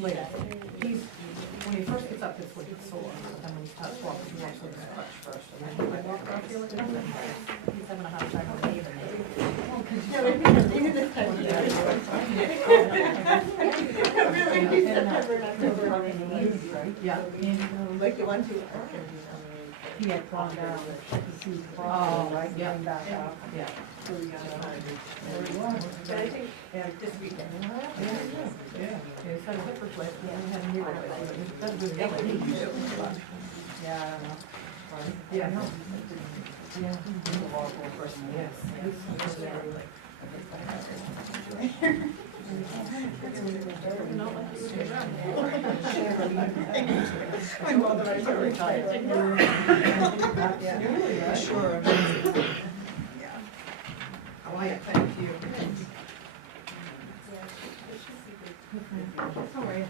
later. When he first gets up, it's like it's sore, and when he starts walking, he walks with his crutch first, and then when I walk around, I feel like he's having a hard time behaving. Yeah, maybe this time of year. Really, September and October already. Yeah. Like you want to. He had gone down, he was right, yeah. going back up. Yeah. So he got But I think this weekend. Yeah, he's had a hip replacement, and he had a knee replacement, he doesn't do the other knee. Yeah, I don't know. Yeah, no. Yeah. Yes. Not like he was around. My mother is retired. Yeah. Sure. Yeah. Oh, yeah, thank you. How are you?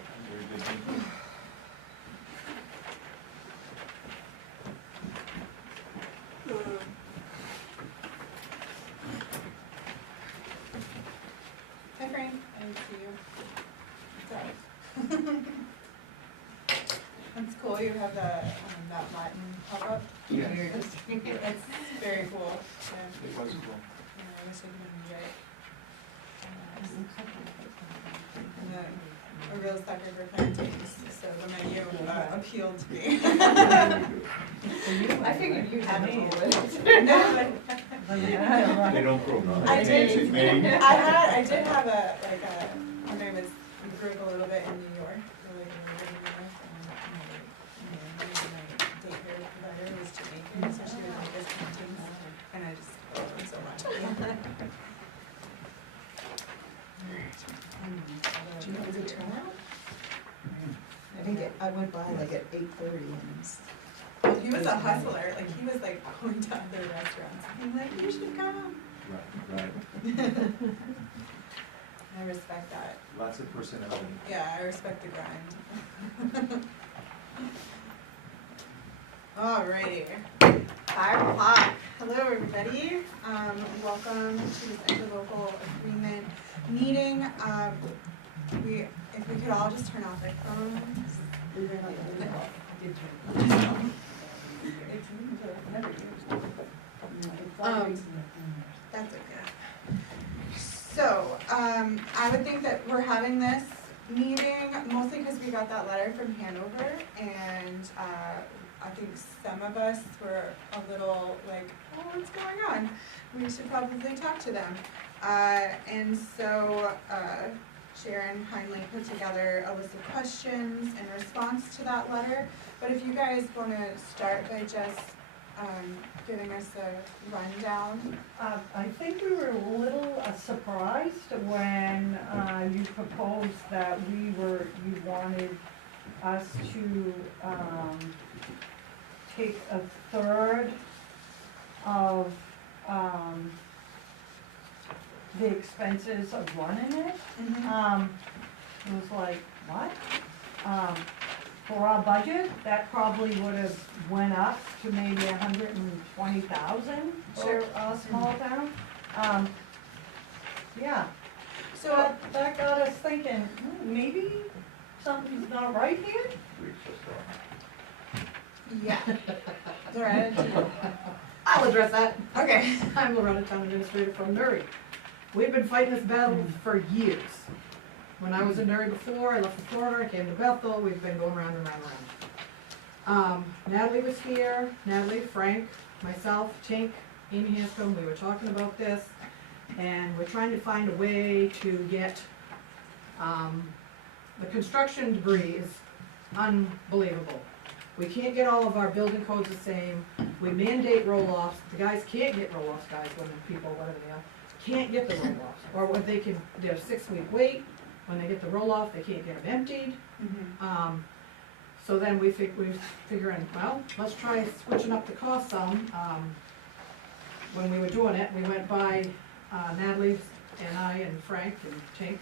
Hi, Frank. I didn't see you. Sorry. That's cool. You have the that Latin pop-up. Yeah. It's very cool. Yeah. It was cool. Yeah, I wish I could enjoy it. And then a real sucker for plantains, so the menu appealed to me. I figured you had it. No, They don't grow, no? I did. It's in Maine. I did have when I was, we grew up a little bit in New York, really living in New York, and my daycare provider was Jamaican, so she would make us plantains, and I just loved them so much. Do you know the turnout? I think I went by like at 8:30 and Well, he was a hustler, like he was like going to other restaurants, being like, you should come. Right. I respect that. Lots of personality. Yeah, I respect the grind. Alrighty, 5 o'clock. Hello, everybody. Welcome to this interlocal agreement meeting. If we could all just turn off our phones. That's okay. So, I would think that we're having this meeting mostly because we got that letter from Hanover, and I think some of us were a little like, oh, what's going on? We should probably talk to them. And so Sharon kindly put together a list of questions in response to that letter. But if you guys want to start by just giving us a rundown. I think we were a little surprised when you proposed that you wanted us to take a third of the expenses of running it. It was like, what? For our budget, that probably would have went up to maybe 120,000 for a small town. Yeah. So that got us thinking, maybe something's not right here? Yeah. Loretta, I'll address that. okay. I'm Loretta, Town Administrator from Newry. We've been fighting this battle for years. When I was in Newry before, I left for Florida, I came to Bethel, we've been going round and round and round. Natalie was here, Natalie, Frank, myself, Tink, Amy Hanscom, we were talking about this, and we're trying to find a way to get, the construction debris is unbelievable. We can't get all of our building codes the same, we mandate roll-offs, the guys can't get roll-offs, guys, women, people, whatever they are, can't get the roll-offs, or what they can, they're 6-week wait. When they get the roll-off, they can't get them emptied. So then we figuring, well, let's try switching up the cost some. When we were doing it, we went by Natalie and I and Frank and Tink.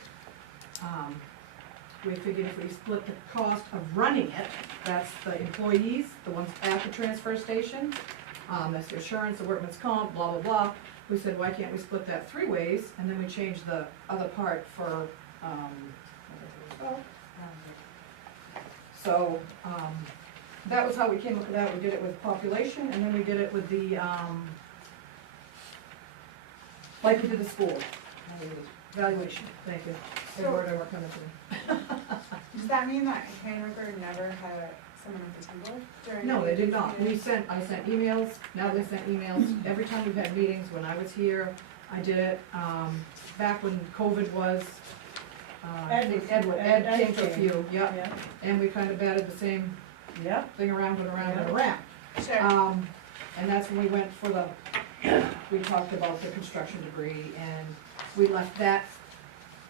We figured if we split the cost of running it, that's the employees, the ones at the transfer station, that's the insurance, the workman's comp, blah, blah, blah. We said, why can't we split that 3 ways? And then we changed the other part for, So, that was how we came up with that. We did it with population, and then we did it with the, like we did the school. Valuation, thank you. Good So- word I work on it today. Does that mean that Hanover never had someone at the table during? No, they did not. meetings? I sent emails, Natalie sent emails, every time we've had meetings, when I was here, I did it, back when COVID was, Ed was- Ed Ed came to a came. few, yeah, Yeah, and we kind of batted the same yeah, thing around and around and Yeah. around. Sure, And that's when we went for the, we talked about the construction debris, and we left that,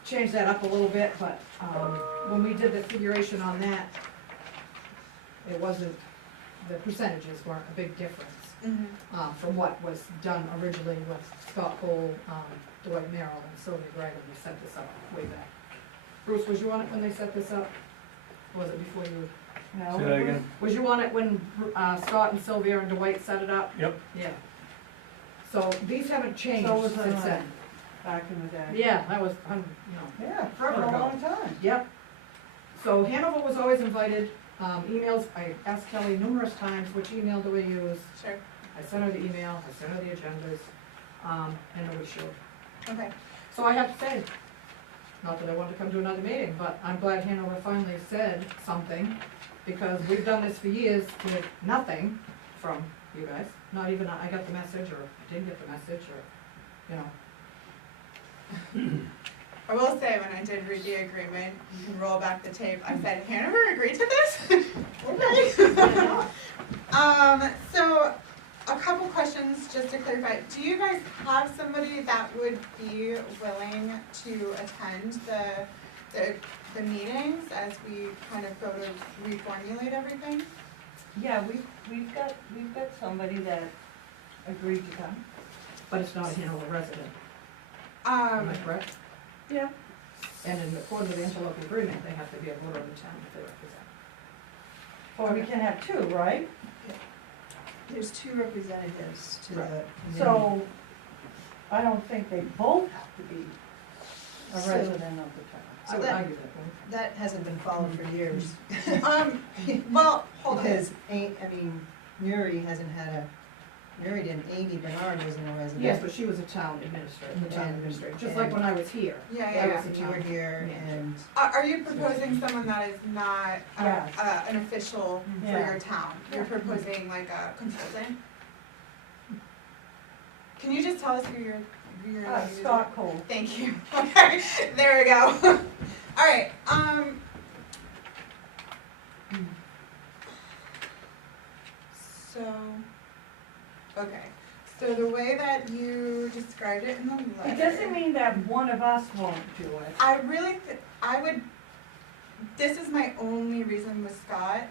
changed that up a little bit, but, when we did the figuration on that, it wasn't, the percentages weren't a big difference, from what was done originally with Scott Cole, Dwight Merrill, and Sylvia Gregg when we set this up way back. Bruce, was you on it when they set this up? Or was it before you? no. Say that again? Was you on it when, Scott and Sylvia and Dwight set it up? Yep. Yeah. So these haven't changed So was since I. then. Back in the day. Yeah, that was, Yeah, Forever been a ago. long time. Yep. So Hanover was always invited, emails, I asked Kelly numerous times, which email do we use? sure, I sent her the email, I sent her the agendas, and nobody showed. okay. So I have to say, not that I wanted to come to another meeting, but I'm glad Hanover finally said something, because we've done this for years with nothing from you guys. Not even, I got the message, or I didn't get the message, or, you know. I will say, when I did read the agreement, you can roll back the tape, I said, Hanover agreed to this? Okay. So, a couple questions just to clarify, do you guys have somebody that would be willing to attend the meetings as we kind of go to reformulate everything? Yeah, we've got somebody that agreed to come. But it's not a Hanover resident, am I correct? Yeah. And in accordance with the interlocal agreement, they have to be a voter of the town that they represent. Or we can have two, right? There's two representatives to the Right. committee. So, I don't think they both have to be a So- resident of the town. I would that- argue that point. That hasn't been followed for years. Well, hold on. Because, Murray hasn't had Murray didn't, Amy Bernard wasn't a resident. Yes, but she was a town administrator, the town And- administrator, just like when I was here. Yeah, I yeah, was yeah. a You were town here manager. and, Are you proposing someone that is not Yes. an official for Yeah. your town? You're proposing like a consultant? Can you just tell us who you're using? Scott Cole. Thank you. Okay, there we go. All right, so, okay, so the way that you described it in the letter. It doesn't mean that one of us won't do it. I really, I would, this is my only reason with Scott.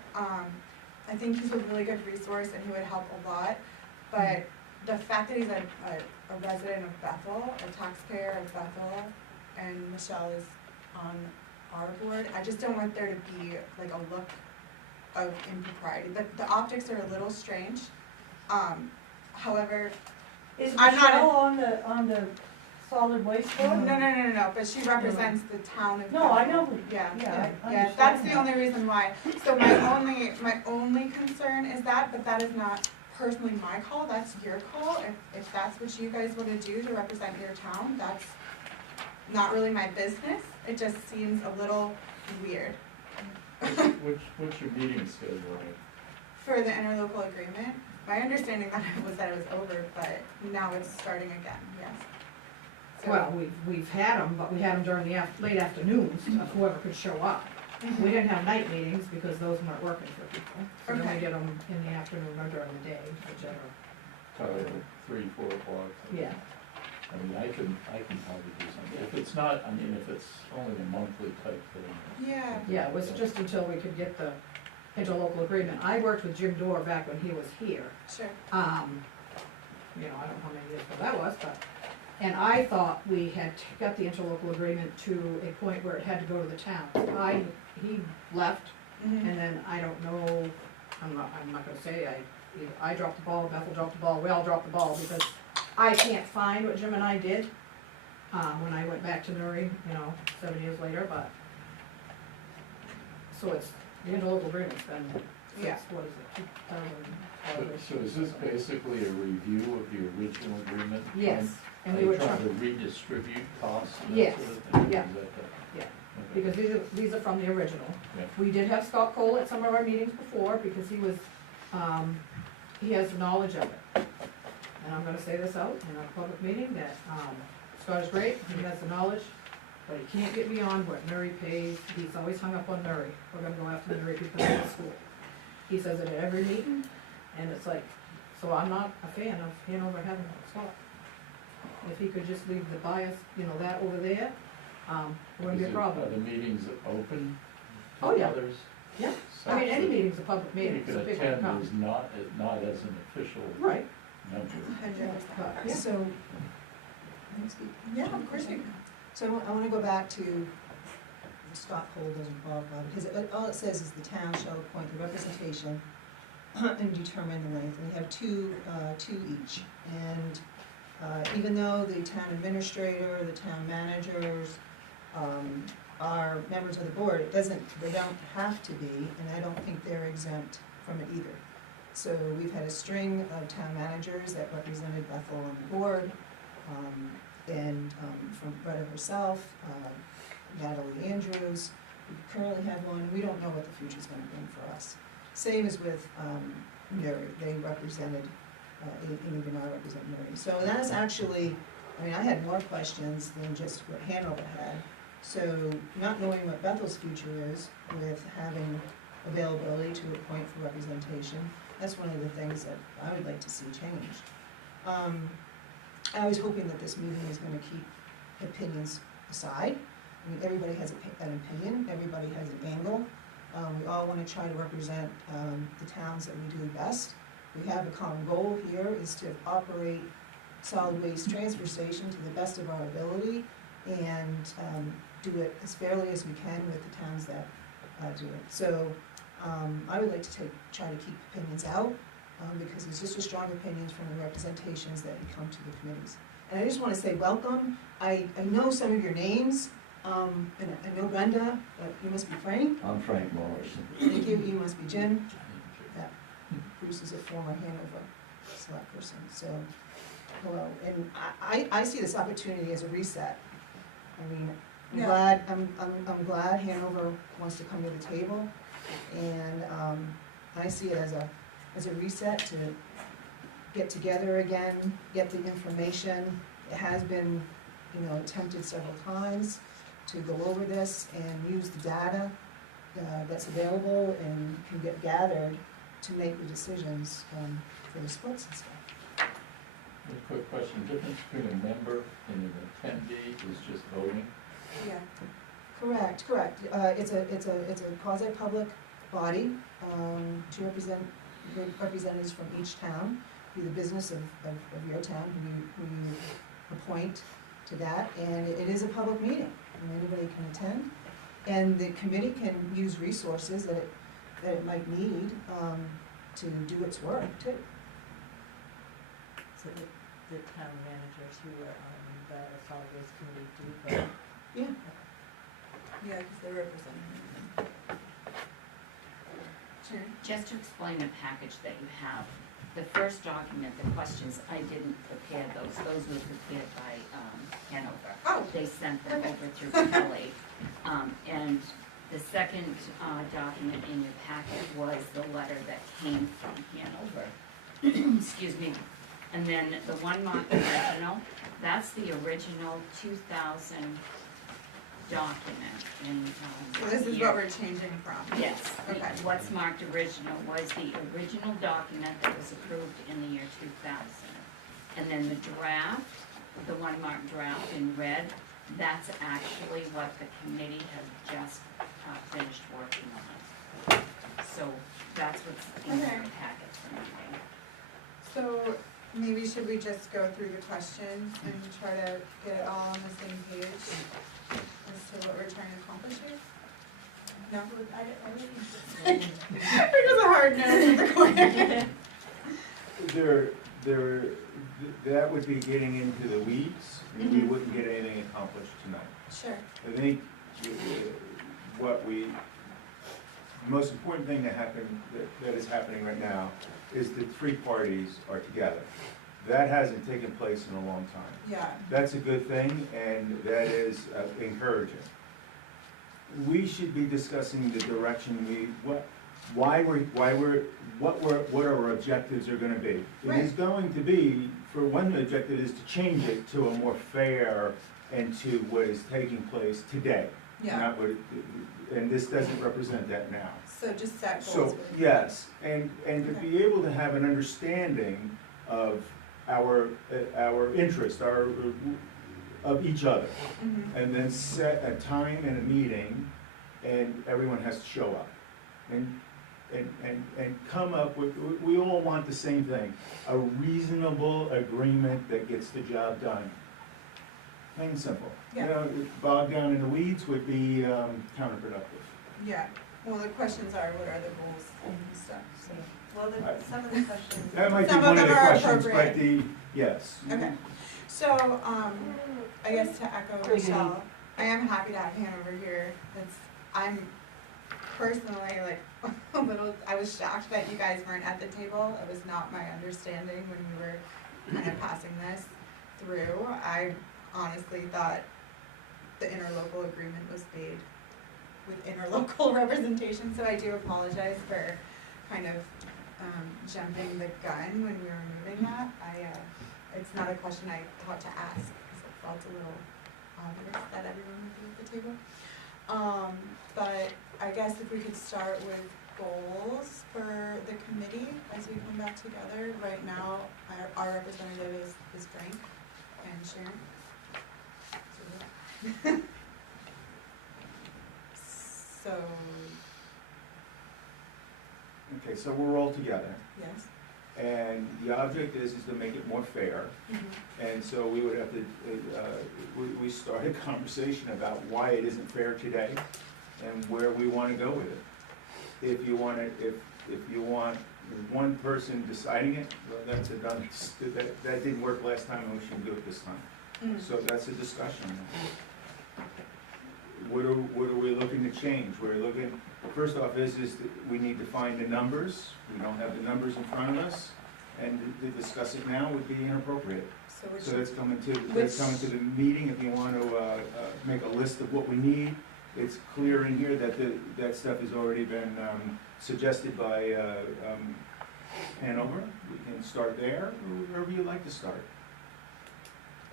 I think he's a really good resource and he would help a lot. But the fact that he's a resident of Bethel, a taxpayer of Bethel, and Michelle is on our board, I just don't want there to be like a look of impropriety. The optics are a little strange. However, Is I'm not Michelle on the solid waste board? no, but she represents the town of Bethel. No, I know. Yeah, Yeah, I yeah, that's understand the that. only reason why. So my only concern is that, but that is not personally my call, that's your call. If that's what you guys wanna do to represent your town, that's not really my business. It just seems a little weird. What's your meeting schedule like? For the interlocal agreement, my understanding that it was over, but now it's starting again, yes. So- Well, we've had them, but we had them during the late afternoons, of whoever could show up. We didn't have night meetings because those weren't working for people. So then Okay. we did them in the afternoon or during the day, whichever. Probably like 3, 4 o'clock. Yeah. I mean, I can probably do something. If it's not, I mean, if it's only a monthly type thing. Yeah, Yeah, it was just until we could get the interlocal agreement. I worked with Jim Dorr back when he was here. sure. You know, I don't know how many years ago that was, but, and I thought we had got the interlocal agreement to a point where it had to go to the town. He left, Mhm. and then I don't know, I'm not gonna say, I dropped the ball, Bethel dropped the ball, we all dropped the ball, because I can't find what Jim and I did, when I went back to Nuri, 7 years later, but, so it's The interlocal agreement's been, Yeah. since, what is it, 2012? So is this basically a review of the original agreement? Yes, and Are we you were trying trying, to redistribute costs and that Yes, sort of thing? yeah. Is that the- yeah, okay. because these are from the original. Yeah. We did have Scott Cole at some of our meetings before, because he was, he has knowledge of it. And I'm gonna say this out in a public meeting, that, Scott is great, he has the knowledge, but he can't get beyond what Murray pays, he's always hung up on Murray, we're gonna go after Murray because of the school. He says it at every meeting, and it's like, so I'm not a fan of Hanover having Scott. If he could just leave the bias, that over there, it wouldn't be a Are problem. the meetings open to Oh, yeah. others? Yeah, I mean, any meeting's a public You meeting, can so people can attend come. as not as an official Right, member. 100%. Yeah. So, can I speak? Yeah, of course you can. So I wanna go back to Scott Cole doesn't qualify, because all it says is the town shall appoint the representation and determine the length, and we have two each. And even though the town administrator, the town managers, are members of the board, they don't have to be, and I don't think they're exempt from it either. So we've had a string of town managers that represented Bethel on the board, and from Greta herself, Natalie Andrews. We currently have one, we don't know what the future's gonna bring for us. Same as with Mary, they represented, and even I represent Mary. So that's actually, I had more questions than just what Hanover had. So not knowing what Bethel's future is with having availability to appoint for representation, that's one of the things that I would like to see changed. I was hoping that this meeting is gonna keep opinions aside. I mean, everybody has an opinion, everybody has an angle. We all wanna try to represent the towns that we do best. We have a common goal here, is to operate solid waste transfer station to the best of our ability and do it as fairly as we can with the towns that do it. So I would like to try to keep opinions out, because it's just a strong opinions from the representations that come to the committees. And I just wanna say welcome. I know some of your names, and I know Brenda, but you must be Frank. I'm Frank Morrison. Thank you, you must be Jim. Yeah. Bruce is a former Hanover select person, so, hello. And I see this opportunity as a reset. I mean, Yeah. I'm glad Hanover wants to come to the table, and I see it as a reset to get together again, get the information. It has been, attempted several times to go over this and use the data that's available and can get gathered to make the decisions for the splits and stuff. A quick question, the difference between a member and an attendee is just voting? Yeah. Correct. It's a quasi-public body, to represent representatives from each town, be the business of your town, who you appoint to that, and it is a public meeting, and anybody can attend. And the committee can use resources that it might need, to do its work too. So the town managers who are on the solid waste committee do vote? Yeah. Yeah, because they're representing them. Sharon? Just to explain the package that you have, the first document, the questions, I didn't prepare those were prepared by Hanover. Oh. They sent them over through Kelly. And the second document in your packet was the letter that came from Hanover. Excuse me. And then the one marked original, that's the original 2000 document in So this is here. what we're changing from? Yes, Okay. what's marked original was the original document that was approved in the year 2000. And then the draft, the one marked draft in red, that's actually what the committee has just finished working on. So that's what's in Okay. your packet for me. So maybe should we just go through the questions and try to get it all on the same page as to what we're trying to accomplish here? No? It was a hard no from the corner. That would be getting into the weeds, we Mhm. wouldn't get anything accomplished tonight. Sure. I think what we the most important thing that is happening right now is the three parties are together. That hasn't taken place in a long time. Yeah, That's a good thing, and that is encouraging. We should be discussing the direction what our objectives are gonna be. It is going to be, for one objective is to change it to a more fair and to what is taking place today. yeah, Not what, and this doesn't represent that now. so just set goals. So, for- yes, and to be able to have an understanding of our interest, of each other. Mhm. And then set a time and a meeting, and everyone has to show up. And come up with, we all want the same thing, a reasonable agreement that gets the job done. Plain and simple. You Yeah. know, bogged down in the weeds would be counterproductive. Yeah, well, the questions are, what are the goals and stuff, so. Well, some of the questions. That might be Some of one of the them are questions, but appropriate. yes. Okay, so, I guess to echo Rochelle, I am happy to have Hanover here. I'm personally like a little, I was shocked that you guys weren't at the table. It was not my understanding when we were kind of passing this through. I honestly thought the interlocal agreement was made with interlocal representation, so I do apologize for kind of jumping the gun when we were moving that. It's not a question I thought to ask, because it felt a little obvious that everyone would be at the table. But I guess if we could start with goals for the committee as we come back together. Right now, our representative is Frank and Sharon. So, Okay, so we're all together, yes. and the object is to make it more fair. And so we would have to, we started a conversation about why it isn't fair today and where we want to go with it. If you want one person deciding it, well, that's that didn't work last time, and we shouldn't do it this time. So that's a discussion. What are we looking to change? We're looking, first off, is that we need to find the numbers. We don't have the numbers in front of us, and to discuss it now would be inappropriate. So So that's coming to which- the meeting, if you want to make a list of what we need. It's clear in here that that stuff has already been suggested by Hanover. We can start there, or wherever you'd like to start.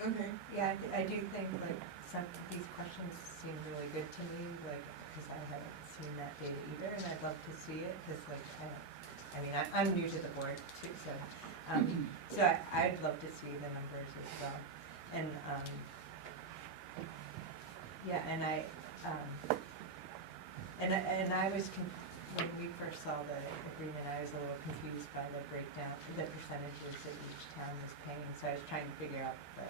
Okay. Yeah, I do think like some of these questions seem really good to me, like, because I haven't seen that data either, and I'd love to see it, because like, I'm new to the board too, so, I'd love to see the numbers as well. And, yeah, and I was, when we first saw the agreement, I was a little confused by the breakdown, the percentages that each town was paying, so I was trying to figure out the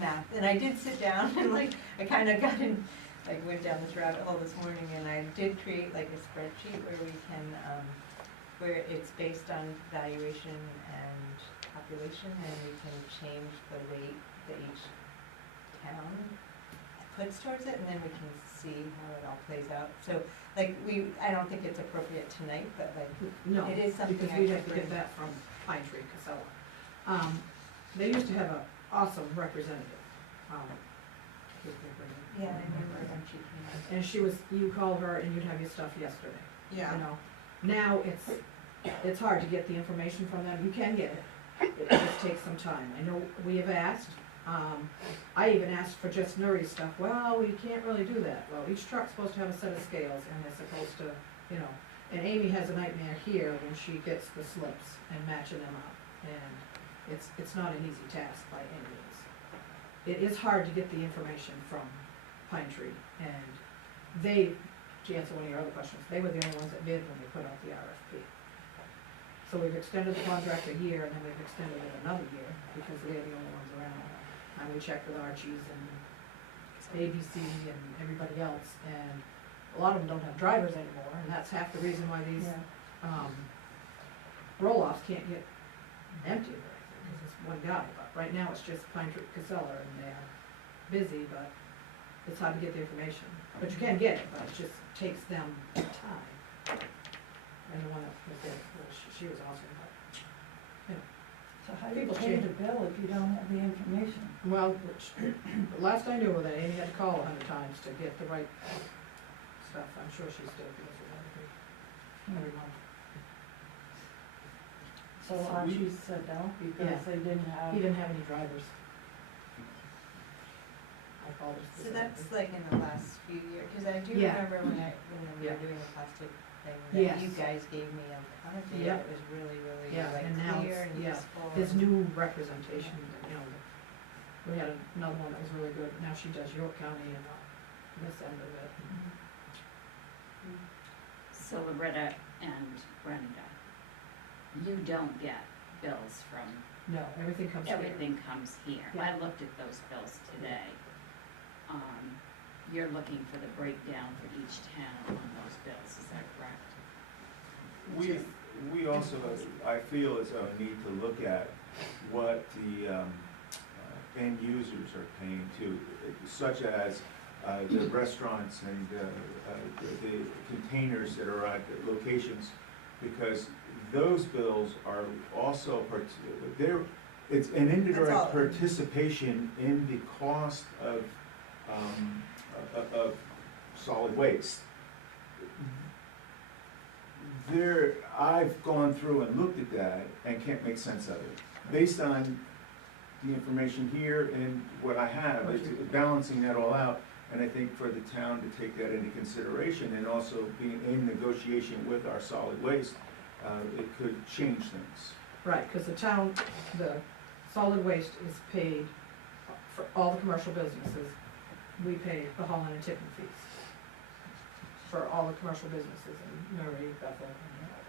math. And I did sit down and like, I kind of got in, like went down this rabbit hole this morning, and I did create like a spreadsheet where we can, where it's based on valuation and population, and we can change the weight that each town puts towards it, and then we can see how it all plays out. So like I don't think it's appropriate tonight, but like, No, it is something because I we could have to get bring. that from Pine Tree, Casella. They used to have an awesome representative. Yeah, I remember when she came out. And you called her and you'd have your stuff yesterday, Yeah. you know? Now it's hard to get the information from them. You can get it. It just takes some time. I know we have asked. I even asked for just Nuri's stuff. Well, we can't really do that. Well, each truck's supposed to have a set of scales, and they're supposed to, you know. And Amy has a nightmare here when she gets the slips and matching them up. And it's not an easy task by any means. It is hard to get the information from Pine Tree, and to answer one of your other questions, they were the only ones that bid when they put out the RFP. So we've extended the contract a year, and then we've extended it another year, because they're the only ones around. And we checked with Archie's and ABC and everybody else, and a lot of them don't have drivers anymore, and that's half the reason why these roll-offs can't get empty. It's just one guy, but right now it's just Pine Tree Casella, and they're busy, but it's hard to get the information. But you can get it, but it just takes them time. and the one that was there, well, she was awesome, but, So how do you People pay change. the bill if you don't have the information? well, which, the last I knew of it, Amy had to call 100 times to get the right stuff. I'm sure she still goes through that every month. So Archie said no, because Yeah. they didn't have. He didn't have any drivers. I called her So specifically. that's like in the last few years, cause I do Yeah. remember when we Yeah. were doing the plastic thing, Yes. that you guys gave me a ton of data, Yep. it was really, really Yeah, like and now clear it's- and yeah, useful. There's new representation, you know, we had another one that was really good, now she does York County and this end of it. So Loretta and Brenda, you don't get bills from, No, everything comes here. everything comes here. Yeah. I looked at those bills today. You're looking for the breakdown for each town on those bills, is that correct? We also, I feel as though need to look at what the end users are paying too, such as the restaurants and the containers that are at the locations, because those bills are also, it's an all indirect in. participation in the cost of solid waste. I've gone through and looked at that and can't make sense of it. Based on the information here and what I have, it's balancing that all out. And I think for the town to take that into consideration and also being in negotiation with our solid waste, it could change things. Right, because the town, the solid waste is paid for all the commercial businesses. We pay the hauling and tipping fees for all the commercial businesses in Murray, Bethel, and all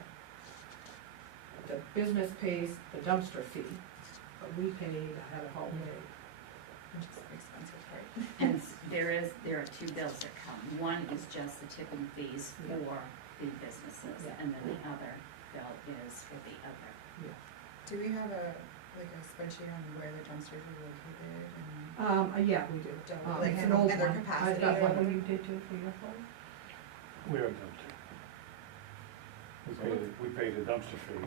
that. The business pays the dumpster fee, but we pay to have it hauled away. Which is the expensive part. And there are two bills that come. One is just the tipping fees Yeah. for the businesses, Yeah. and then the other bill is for the other. Do we have a spreadsheet on where the dumpsters are located and? Yeah, we do. Like, It's and an old their one. capacity I've got or one. What you did too for your place? We are dumpster. We pay the dumpster fee.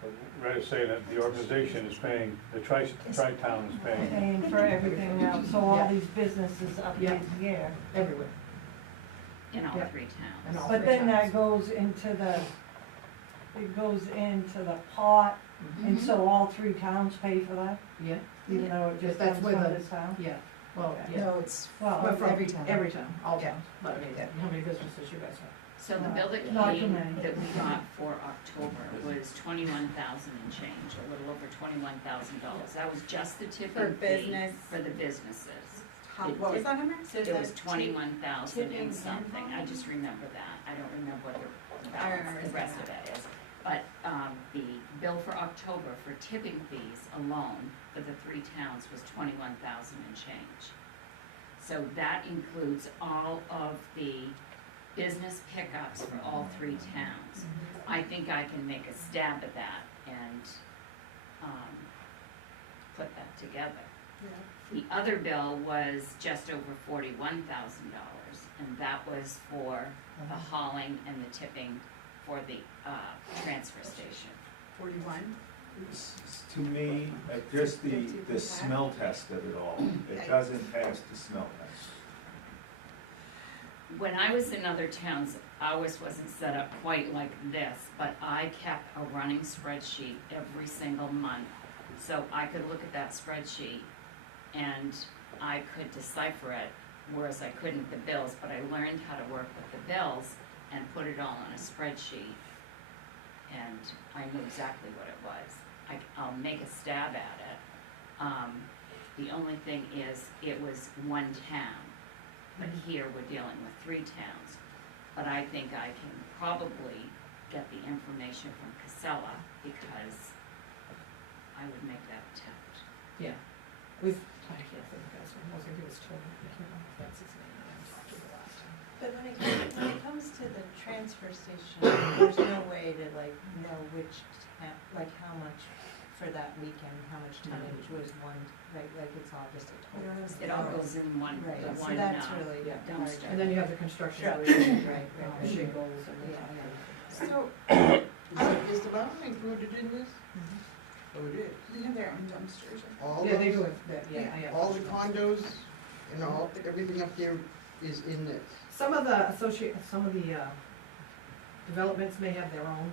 But rather say that the organization is paying, the tri-town is paying. Paying for everything else, so all Yeah. these businesses up Yeah. here. Everywhere. In all Yeah. three And towns. all But three then that towns. goes into the pot, and Mhm. so all three towns pay for that, Yeah, even though it just That's comes where from the- this town? yeah, well, Okay. yeah. No, it's Well, But from every town. Every town, all Yeah. towns, but I mean, Yeah. how many businesses you guys have? So the bill that Not too came, many. that we got for October was 21,000 and change, a little over $21,000. That was just the tipping For fee business. for the businesses. What was that number? So It was the 21,000 tipping and and something, I volume? just remember that, I don't remember what the I remember balance, the seeing rest of that. it is. But, the bill for October for tipping fees alone for the three towns was 21,000 and change. So that includes all of the business pickups for all three towns. I think I can make a stab at that and, put that together. The other bill was just over $41,000, and that was for the hauling and the tipping for the, transfer station. 41? To me, just the 50%? smell test of it all, it Yikes. doesn't pass the smell test. When I was in other towns, ours wasn't set up quite like this, but I kept a running spreadsheet every single month. So I could look at that spreadsheet and I could decipher it, whereas I couldn't with the bills, but I learned how to work with the bills and put it all on a spreadsheet. And I knew exactly what it was. I'll make a stab at it. The only thing is, it was one town, but here we're dealing with three towns. But I think I can probably get the information from Casella, because I would make that attempt. Yeah, I can't think of that's one, I was gonna give us Tony, I can't remember if that's his name, I talked to the last time. But when it comes to the transfer station, there's no way to like know which, like how much for that weekend, how much tonnage was one, like it's all just a total. It all goes in one, Right, the so one, that's really yeah, hard dumpster. to. And then you have the construction Sure. related, Right, right. shingles and the Yeah. tire. So, Is the mountain included in this? Oh, it is. they have their own dumpsters. All Yeah, they those- do it, yeah, yeah. All the condos and all, everything up there is in this. Some of the developments may have their own,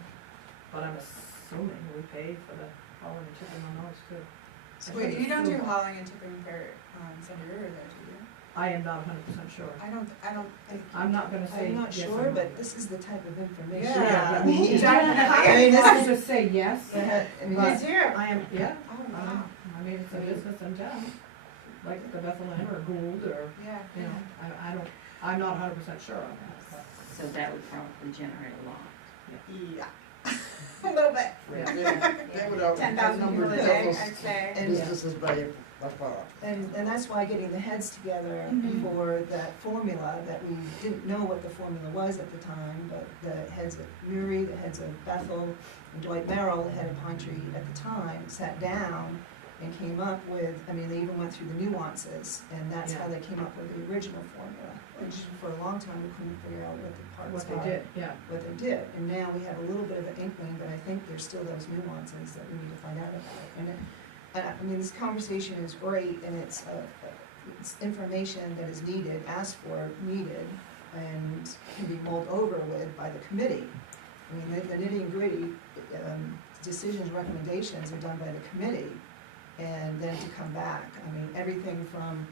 but I'm assuming we pay for the hauling and tipping on those too. Wait, you don't do hauling and tipping for, Sunday River though, do you? I am not 100% sure. I don't think. I'm not gonna say I'm not yes or sure, no. but this is the type of information Yeah. that we need. Definitely. I mean, this I is, just say yes, I mean, but do? I am, yeah, Oh, wow. I mean, it's a business in town, like the Bethlehem or Gould or, Yeah. you know, I'm not 100% sure on that, but. So that would probably generate a lot. Yeah. A little bit. They would have 10,000 people a day, I'd say. And- businesses by far. and that's why getting the heads together Mhm. for that formula, that we didn't know what the formula was at the time, but the heads of Newry, the heads of Bethel, and Dwight Merrill, the head of Pine Tree at the time, sat down and came up with, I mean, they even went through the nuances, and that's how they came up with the original formula, which for a long time we couldn't figure out what the parts What are. they did, yeah. What they did, and now we have a little bit of an inkling, but I think there's still those nuances that we need to find out about. I mean, this conversation is great, and it's information that is needed, asked for, needed, and can be mulled over with by the committee. I mean, the nitty and gritty, decisions, recommendations are done by the committee, and then to come back, I mean, everything from,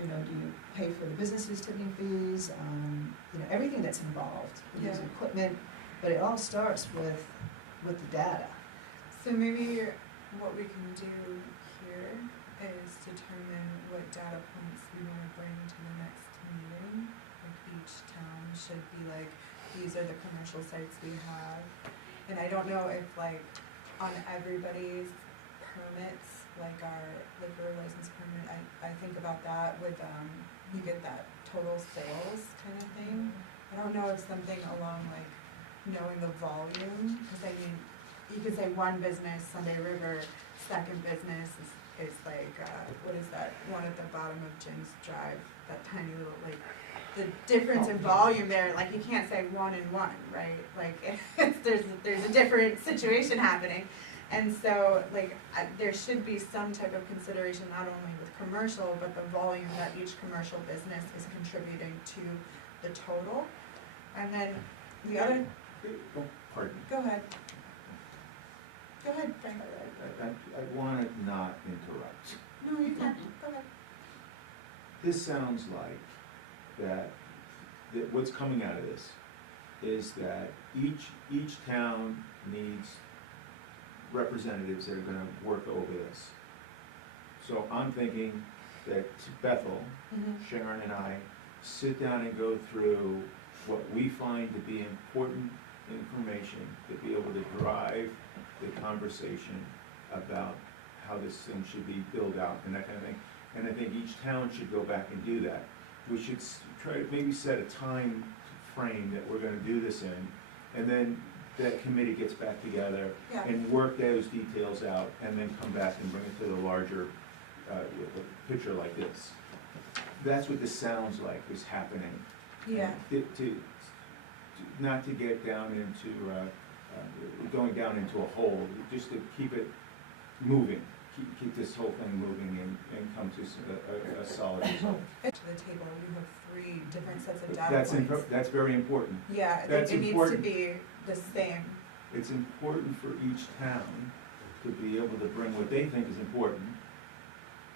you know, do you pay for the businesses' tipping fees, you know, everything that's involved, Yeah. use equipment, but it all starts with the data. So maybe what we can do here is determine what data points we wanna bring to the next meeting. Like each town should be like, these are the commercial sites we have. And I don't know if like on everybody's permits, like our liquor license permit, I think about that with, you get that total sales kind of thing. I don't know if something along like knowing the volume, cause I mean, you could say one business, Sunday River, second business is like, what is that one at the bottom of Jim's Drive, that tiny little, like, the difference in volume there, like, you can't say one and one, right? Like, there's a different situation happening. And so, like, there should be some type of consideration, not only with commercial, but the volume that each commercial business is contributing to the total. And then the other, Oh, pardon. go ahead. Go ahead, Frank. I want to not interrupt. No, you can't, go ahead. This sounds like that what's coming out of this is that each town needs representatives that are gonna work over this. So I'm thinking that Bethel, Sharon and I, sit down and go through what we find to be important information to be able to drive the conversation about how this thing should be built out and that kind of thing. And I think each town should go back and do that. We should try to maybe set a time frame that we're gonna do this in, and then that committee gets back together Yeah. and work those details out, and then come back and bring it to the larger, picture like this. That's what this sounds like is happening. Yeah. Not to get down into, going down into a hole, just to keep it moving, keep this whole thing moving and come to a solid result. To the table, you have 3 different sets of data points. That's very important. Yeah, that's it needs to important. be the same. It's important for each town to be able to bring what they think is important,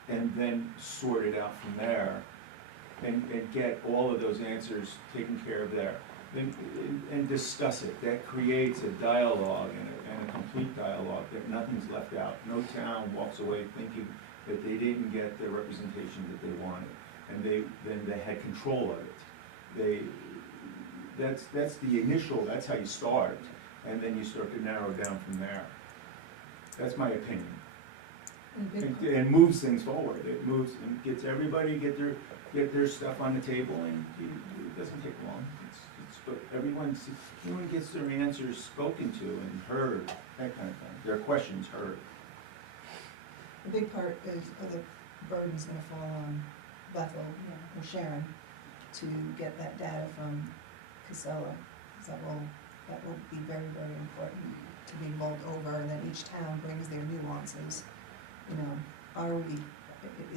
and then sort it out from there, and get all of those answers taken care of there. And discuss it. That creates a dialogue and a complete dialogue, that nothing's left out. No town walks away thinking that they didn't get the representation that they wanted, and then they had control of it. That's the initial, that's how you start, and then you start to narrow down from there. That's my opinion. And moves things forward. It moves and gets everybody get their stuff on the table, and it doesn't take long. But everyone gets their answers spoken to and heard, that kind of thing, their questions heard. The big part is, the burden's gonna fall on Bethel or Sharon to get that data from Casella, because that will that will be very, very important to be mulled over, and then each town brings their nuances. You know, are we,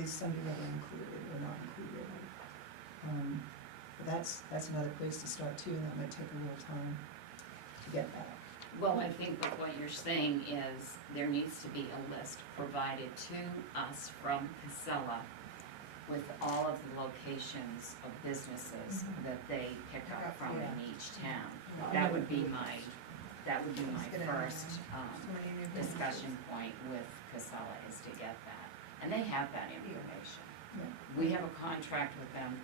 is Sunday River included or not included? But that's another place to start too, and that might take a little time to get that. Well, I think that what you're saying is there needs to be a list provided to us from Casella with all of the locations of businesses that they pick up from in each town. That would be my first, discussion point with Casella, is to get that. And they have that information. We have a contract with them.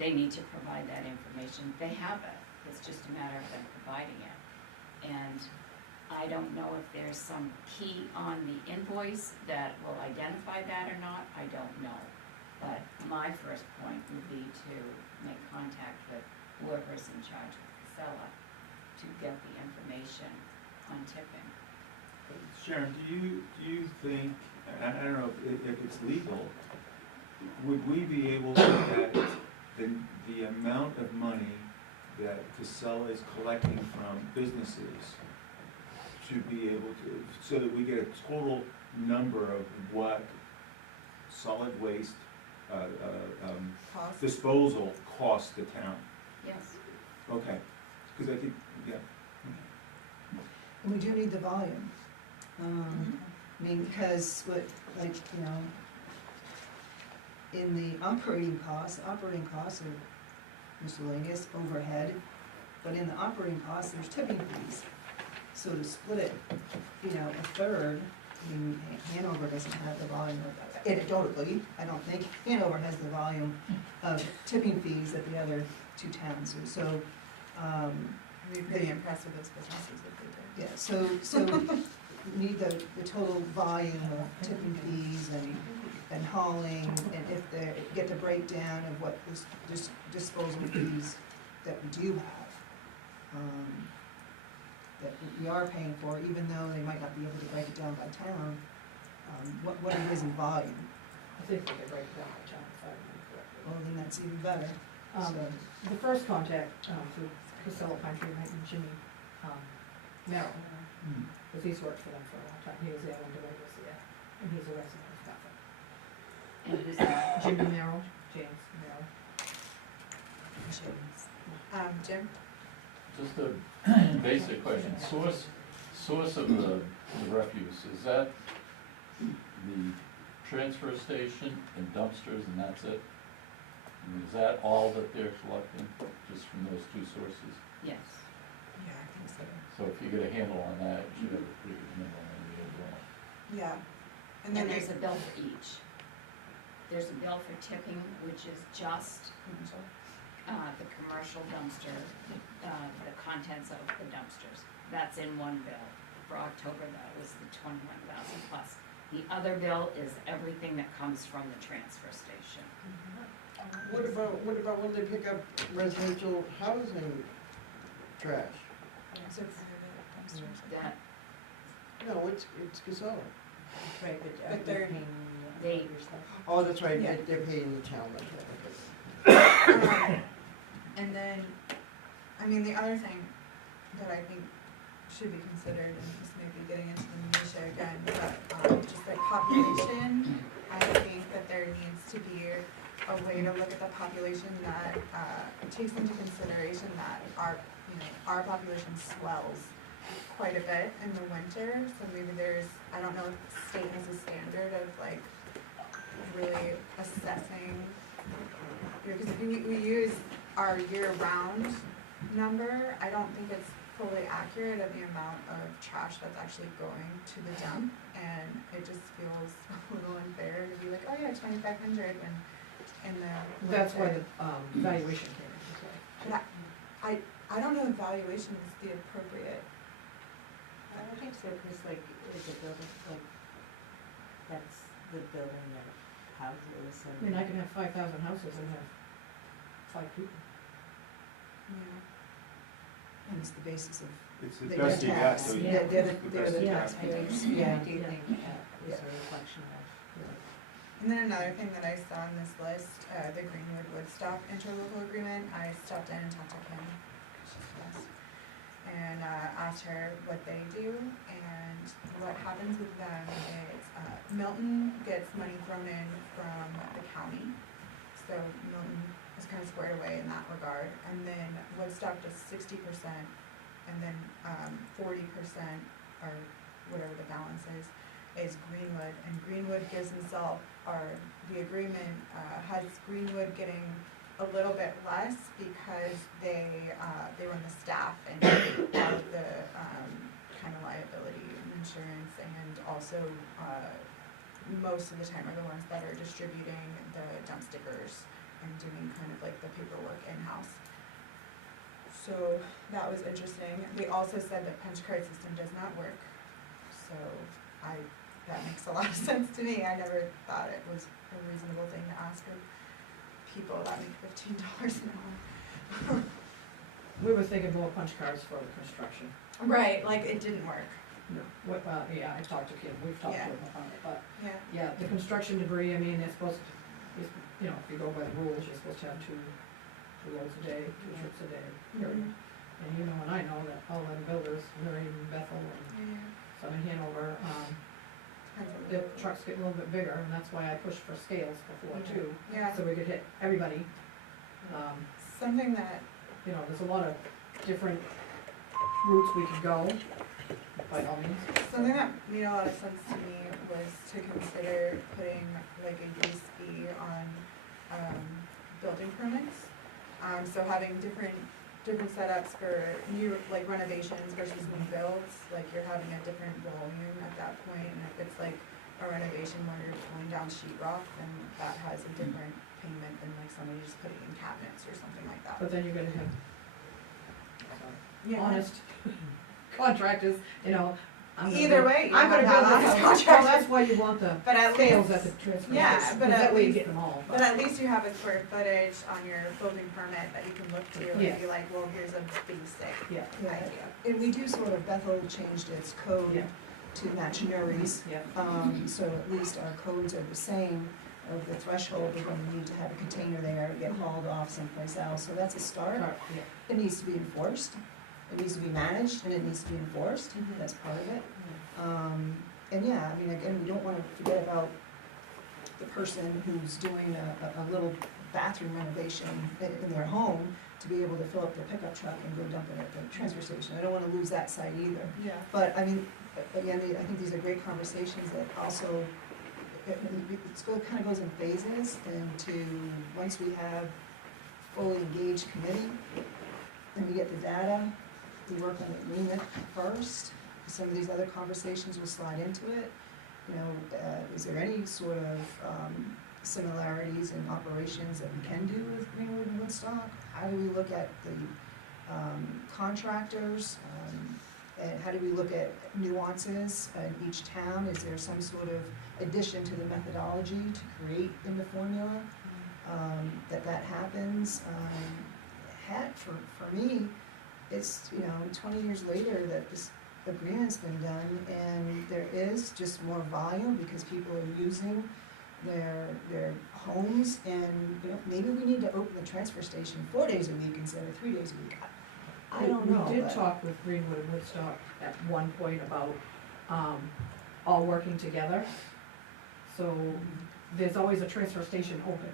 They need to provide that information. They have it. It's just a matter of them providing it. And I don't know if there's some key on the invoice that will identify that or not. I don't know. But my first point would be to make contact with whoever's in charge of Casella to get the information on tipping. Sharon, do you think, I don't know if it's legal, would we be able to get the amount of money that Casella is collecting from businesses to be able to, so that we get a total number of what solid waste disposal costs the town? Yes. Okay, because I think, yeah. And we do need the volume. I mean, because what, like, you know, in the operating costs are miscellaneous overhead, but in the operating costs, there's tipping fees. So to split it, you know, a third, I mean, Hanover doesn't have the volume of, anecdotally, I don't think Hanover has the volume of tipping fees that the other two towns do, so, We'd be pretty impressed with those businesses if they did. yeah, so we need the total volume of tipping fees and hauling, and if they get the breakdown of what this disposal fees that we do have, that we are paying for, even though they might not be able to break it down by town, what it is in volume. I think we could break it down by town if I remember correctly. Well, then that's even better. The first contact through Casella Pine Tree might be Jimmy Merrill, because he's worked for them for a long time. He was there when DeWitt was there, and he's a resident of Bethel. And who's that? Jimmy Merrill, James Merrill. Jim? Just a basic question, source of the refuse, is that the transfer station and dumpsters and that's it? I mean, is that all that they're collecting, just from those two sources? Yes. Yeah, I think so. So if you get a handle on that, you should have a pretty good handle on it as well. Yeah. And then there's a bill for each. There's a bill for tipping, which is just the commercial dumpster, the contents of the dumpsters. That's in one bill. For October, that was the 21,000 plus. The other bill is everything that comes from the transfer station. What about when they pick up residential housing trash? So private dumpsters. That, No, it's Casella. Right, But they're- they, Oh, that's right, Yeah. they're paying the town, that's right. And then, I mean, the other thing that I think should be considered, and just maybe getting into the minutia again, but just like population, I think that there needs to be a way to look at the population that takes into consideration that our population swells quite a bit in the winter, so maybe there's, I don't know if the state has a standard of like really assessing, because if we use our year-round number, I don't think it's fully accurate of the amount of trash that's actually going to the dump, and it just feels a little unfair to be like, oh yeah, 2,500 when in the That's why winter. the valuation came into play. But I don't know if valuation is the appropriate. I don't think so, because like, is a building, like, that's the building that houses I mean, and. I can have 5,000 houses and have 5 people. And it's the basis of It's the the best you got, tax. so you. Yeah, they're it's the the best you got. taxpayers, I yeah. do think that is a reflection of, And then another thing that I saw on this list, the Greenwood Woodstock interlocal agreement, I stopped in and talked to Kim, she's the best. asked her what they do, and what happens with them is, Milton gets money thrown in from the county, so Milton is kind of squared away in that regard, and then Woodstock does 60%, and then, 40%, or whatever the balance is Greenwood, and Greenwood gives himself, or the agreement, has Greenwood getting a little bit less because they run the staff and all of the, kind of liability and insurance, and also, most of the time are the ones that are distributing the dump stickers and doing kind of like the paperwork in-house. So that was interesting. They also said the punch card system does not work, so that makes a lot of sense to me. I never thought it was a reasonable thing to ask of people that make $15 an hour. We were thinking more punch cards for the construction. Right, like it didn't work. No, what, yeah, I talked to Kim, we've talked to Yeah. him about it, but, Yeah. yeah, the construction debris, I mean, they're supposed to, you know, if you go by the rules, you're supposed to have two loads a day, 2 trips a day, period. Mhm. And you know, and I know that all the builders, Murray and Bethel and Yeah. some in Hanover, Depends on the road. trucks get a little bit bigger, and that's why I pushed for scales before too, Yeah, so we could hit everybody. something that, You know, there's a lot of different routes we could go, by all means. something that made a lot of sense to me was to consider putting like a use fee on, building permits. So having different setups for new, like renovations versus new builds, like you're having a different volume at that point, and if it's like a renovation where you're pulling down sheetrock, then that has a different payment than like somebody just putting in cabinets or something like that. But then you're gonna have Yeah. honest contractors, you know. I'm gonna Either build- way, you I'm gonna have build that this honest house. contractor. Well, that's why you want the But at scales least- at the transfer yeah, station, but 'cause at that way you least- get them all. But at least you have a square footage on your building permit that you can look to and Yes. be like, well, here's a basic Yeah, Yeah, idea. and we do sort of, Bethel changed its code Yeah. to match Nuri's. yeah. So at least our codes are the same of the threshold of when you need to have a container there, get hauled off someplace else, so that's a start. Sorry, yeah. It needs to be enforced, it needs to be managed, and it needs to be enforced, Mhm. that's part of it. And yeah, I mean, again, we don't wanna forget about the person who's doing a little bathroom renovation in their home to be able to fill up their pickup truck and go dump it at the transfer station. I don't wanna lose that sight either. Yeah. But, I mean, again, I think these are great conversations that also, kind of goes in phases, and once we have fully engaged committee, then we get the data, we work on the agreement first, some of these other conversations will slide into it. You know, is there any sort of similarities in operations that we can do with Greenwood and Woodstock? How do we look at the contractors? And how do we look at nuances in each town? Is there some sort of addition to the methodology to create in the formula that happens? For me, it's, 20 years later that this agreement's been done, and there is just more volume because people are using their homes, and, maybe we need to open the transfer station 4 days a week instead of 3 days a week. I don't know. We did but- talk with Greenwood and Woodstock at one point about, all working together. So there's always a transfer station open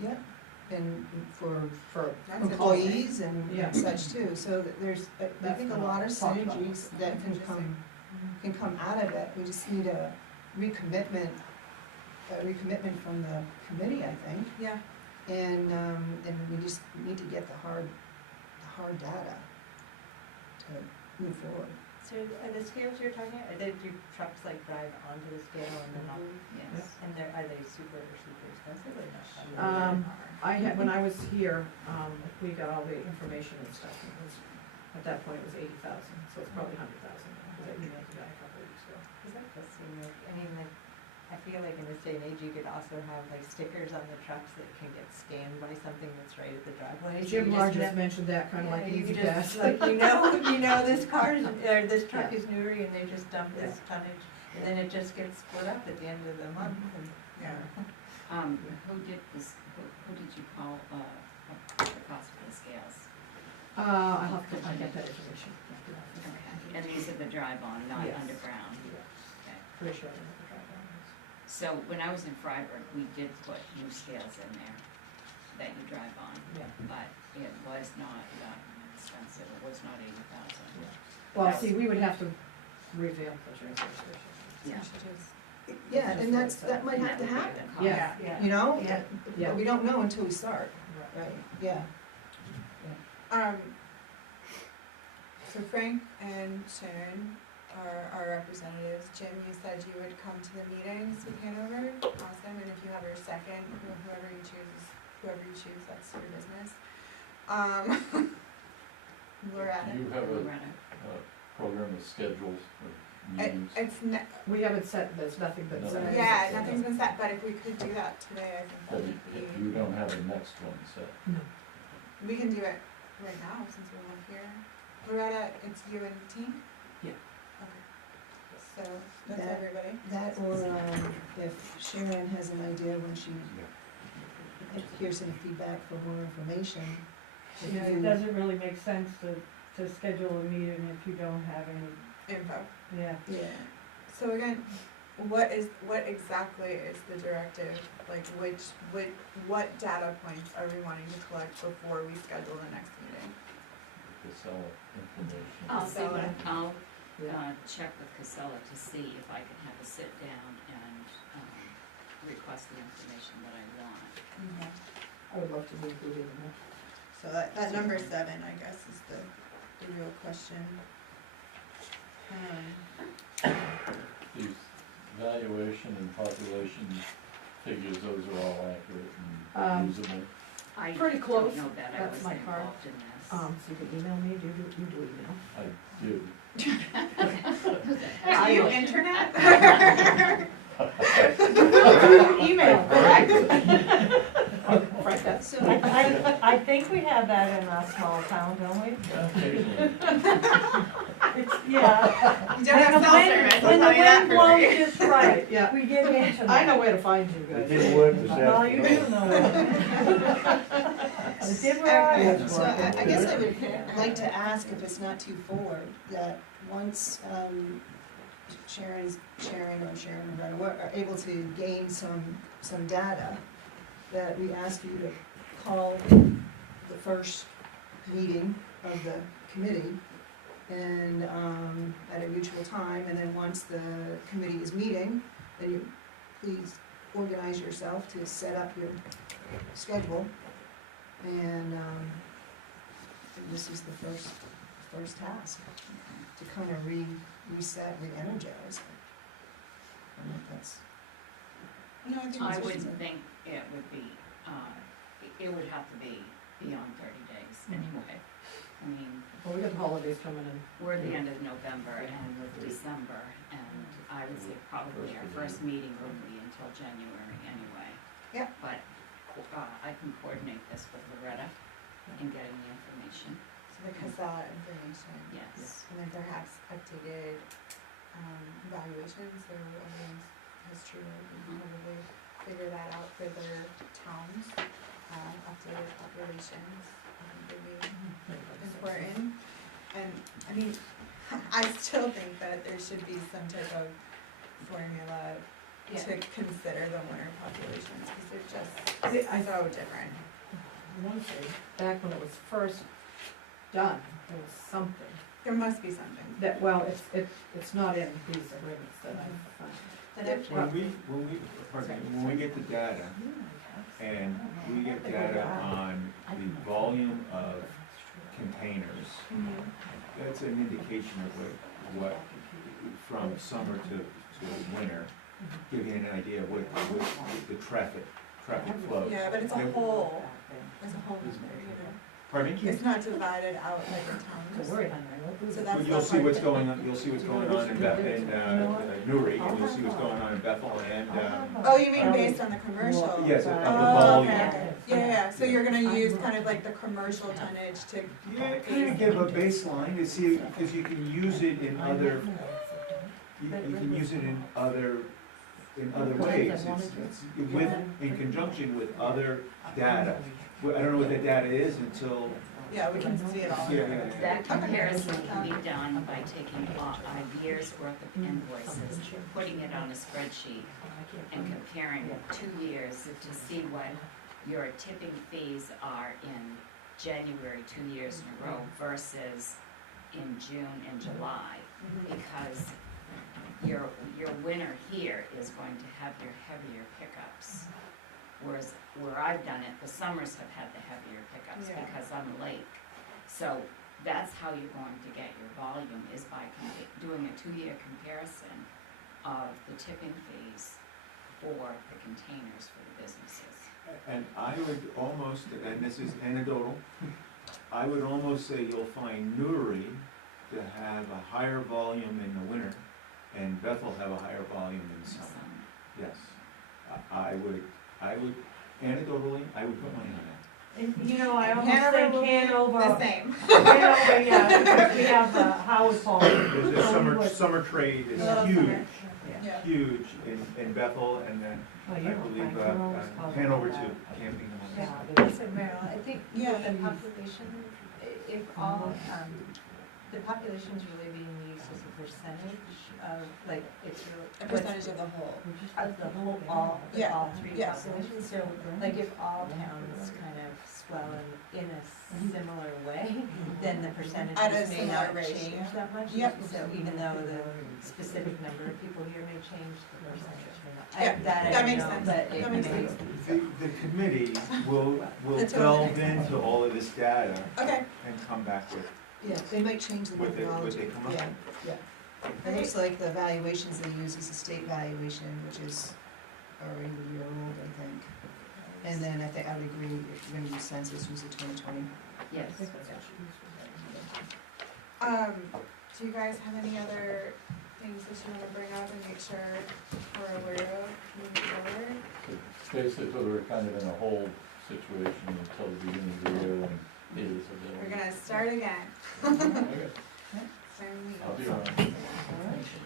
Yeah, and for That's employees Yeah. and such too, so that there's, I That's think a what lot of I'll talk about. synergies that can come out of it. We just need a recommitment from the committee, I think, Yeah. and we just need to get the hard data to move forward. So are the scales you're talking about, do trucks like drive onto the scale and then off? Yes. And are they super expensive or not? When I was here, we got all the information and stuff, and it was, at that point, it was 80,000, so it's probably 100,000 now, because I emailed the guy a couple of weeks ago. Cause that does seem like, like, I feel like in this day and age, you could also have like stickers on the trucks that can get scanned by something that's right at the driveway. So Jim you Lar just just mentioned that, kind of like an you easy just, pass. like, you know this car is, or this truck Yeah. is Newry and they just dump this tonnage, and then it just gets split up at the end of the month and. Yeah. Who did this, who did you call, the cost of the scales? I'll get that information. Okay. And these are the drive-on, not Yes. underground. Yeah, Okay. pretty sure I know the drive on is. So when I was in Freiburg, we did put new scales in there that you drive on, Yeah. but it was not that expensive, it was not 80,000. Well, see, we would have to revamp the transfer station. Yeah. Yeah, and that might have to That would be happen, the cost. Yeah. Yeah. you know? Yeah. Yeah. But we don't know until we start, right, yeah. So Frank and Sharon are our representatives. Jim, you said you would come to the meetings with Hanover. Awesome, and if you have your second, whoever you choose, that's your business. Loretta. Do you have a Loretta. program of schedules of meetings? We haven't set, there's nothing but Nothing. set. Yeah, nothing's been set, but if we could do that today, I think that But would if be, you don't have a next one set. we can do it right now since we're not here. Loretta, it's you and the team? Yeah. Okay. So, that's That- everybody. That or if Sharon has an idea when she hears any feedback for more information. if You know, you- it doesn't really make sense to schedule a meeting if you don't have any, Info. yeah. Yeah, So again, what exactly is the directive? Like what data points are we wanting to collect before we schedule the next meeting? Casella information. I'll see what, I'll, Yeah. check with Casella to see if I can have a sit down and, request the information that I want. I would love to be included in that. So that number 7, I guess, is the real question. These valuation and population figures, those are all accurate and usable. I Pretty close. don't know that, I That's my wasn't card. involved in this. So you can email me, you do email. I do. Are you internet? Email, correct? Frank, that's. so, I think we have that in our small town, don't we? Occasionally. It's, yeah. You don't have cell service, I'll When the tell you that wind for blows free. just right, Yeah. we get internet. I know where to find you guys. It would, this Well, you do afternoon. know it. It did where I yeah, was so I guess I working. would like to ask if it's not too forward, that once Sharon or whoever are able to gain some data, that we ask you to call the first meeting of the committee and at a mutual time, and then once the committee is meeting, then you please organize yourself to set up your schedule. And this is the first task, to kind of reset, re-energize. I think that's. No, I think I it's wouldn't think it would be, it would have to be beyond 30 days anyway. I mean, Well, we got the holidays coming in. we're at the end of November and with December, and I would say probably our first meeting wouldn't be until January anyway. Yep. But, I can coordinate this with Loretta in getting the information. So the Casella information. Yes. And then perhaps updated valuations, so everyone's history, we can probably figure that out for their towns. Updated populations, would be important. And, I mean, I still think that there should be some type of formula to consider the winter populations, because they're just so different. I want to say, back when it was first done, there was something There must be something. that, well, it's not in these agreements that I found. When we get the data, and we get data on the volume of containers, that's an indication of what from summer to winter, give you an idea of what the traffic flows. Yeah, but it's a whole, it's a whole number, you know? Pardon me? It's not divided out like in So we're towns. in So that's You'll the see part what's that- going on, you'll see what's going on in Newry, and you'll see what's going on in Bethel and, Oh, you mean based on the commercial? yes, of the Oh, volume. okay. Yeah, so you're gonna use kind of like the commercial tonnage to. Yeah, kind of give a baseline to see, because you can use it in other, you can use it in other ways. It's in conjunction with other data. Well, I don't know what that data is until Yeah, we can see it all. Yeah, yeah, yeah. That comparison can be done by taking a year's worth of invoices, putting it on a spreadsheet, and comparing 2 years to see what your tipping fees are in January 2 years in a row versus in June and July. Because your winter here is going to have your heavier pickups. Whereas where I've done it, the summers have had the heavier pickups Yeah. because I'm lake. So that's how you're going to get your volume, is by doing a 2-year comparison of the tipping fees for the containers for the businesses. And I would almost, and this is anecdotal, I would almost say you'll find Newry to have a higher volume in the winter, and Bethel have a higher volume in summer. Yes, I would, anecdotally, I would put money on that. And, you know, I almost Hanover think will be Hanover. the same. Hanover, yeah, because we have Howard Farm. There's a So we would- summer trade is Little huge, summer. Yeah. huge in Bethel, and then Oh, I you don't believe think Hanovers probably Hanover have too, that. camping. Yeah. So Meryl, I think Yeah. the population, if all, the population's really being used as a percentage of, like, it's real. A percentage of the whole. Of the whole, all, Yeah, all three yeah. populations, so, like, if all towns kind of swell in a similar way, then the At a percentages may similar not ratio. change that much. Yep. So even though the specific number of people here may change, the percentage may not. Yeah, I that don't makes know, sense. but That it makes may- sense. The committee will The total delve into all of this data Okay, and come back with Yeah, they might change the what they methodology. come up Yeah, with. yeah. It looks like the valuations they use is a state valuation, which is already a year old, I think. And then I would agree, if you're gonna use census, use the 2020. Yes. do you guys have any other things that you wanna bring up and make sure we're aware of moving forward? So basically, we're kind of in a hold situation until the beginning of the year when it is available. We're gonna start again. Okay, Same week. I'll be around.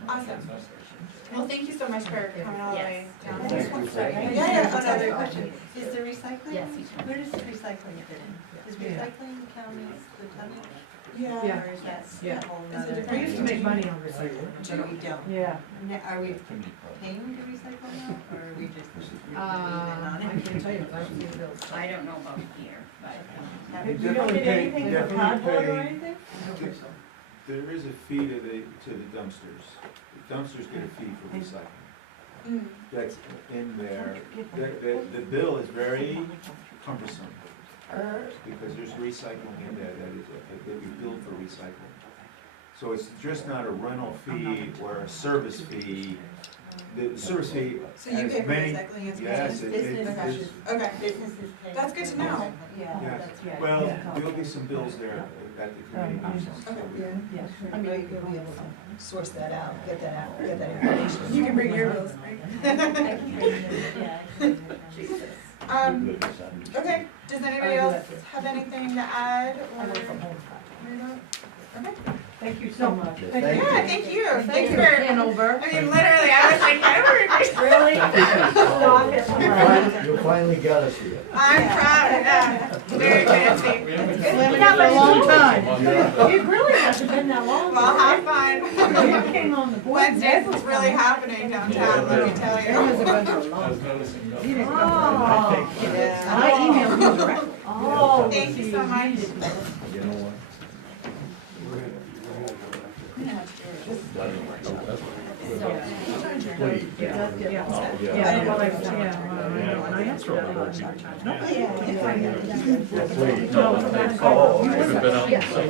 Awesome. Well, thank you so much for coming all the way Yes. down. Thank you for- Yeah, yeah, Another okay. question, is the recycling, Yes, you can. where does the recycling fit in? Is Yeah. recycling count as the tonnage? Yeah. Yeah. Or is that Yeah. a whole Is it nother? different? We used to make money on recycling. No, we don't. Yeah. Are we To me, probably. paying to recycle now, or are we just leaving it on I it? can tell you, I've seen the bills. I don't know about here, but You You don't definitely get pay- anything for definitely cardboard or pay- anything? I don't think so. There is a fee to the dumpsters. The dumpsters get a fee for recycling. Mm. That's in there. The bill is very cumbersome, because there's recycling in there that we bill for recycling. So it's just not a rental fee or a service fee. The service fee So you has pay for many, recycling as yes, well? it Business. is. Okay, Businesses pay. That's good to know. Yeah, Yes. that's right. Well, Yeah. there'll be some bills there at the committee meeting. Okay. Yes. I mean, you'll be able to source that out, get that information. You can bring your bills, right? I can bring it, yeah, I can bring it down. Okay, does anybody else have anything to add I or? work from home. Okay. Thank you so much. Yeah, thank you. Thanks for, Hanover. I mean, literally, I was like, Hanover. Really? Stop it, Lorraine. You finally got us here. I'm proud, yeah. Very fancy. We haven't Been got- living here for a long time. It really hasn't been that long. Well, have fun. You came on the board. Wednesdays is really happening downtown, let me tell There has you. been for a I was long time. noticing. that. He didn't come Oh. And I emailed him directly. Oh. Thank you so much. You know what? Please. Yeah, yeah. Yeah. Yeah, well, and I answered that. Please, no, they call. Would have been out. Yeah. So-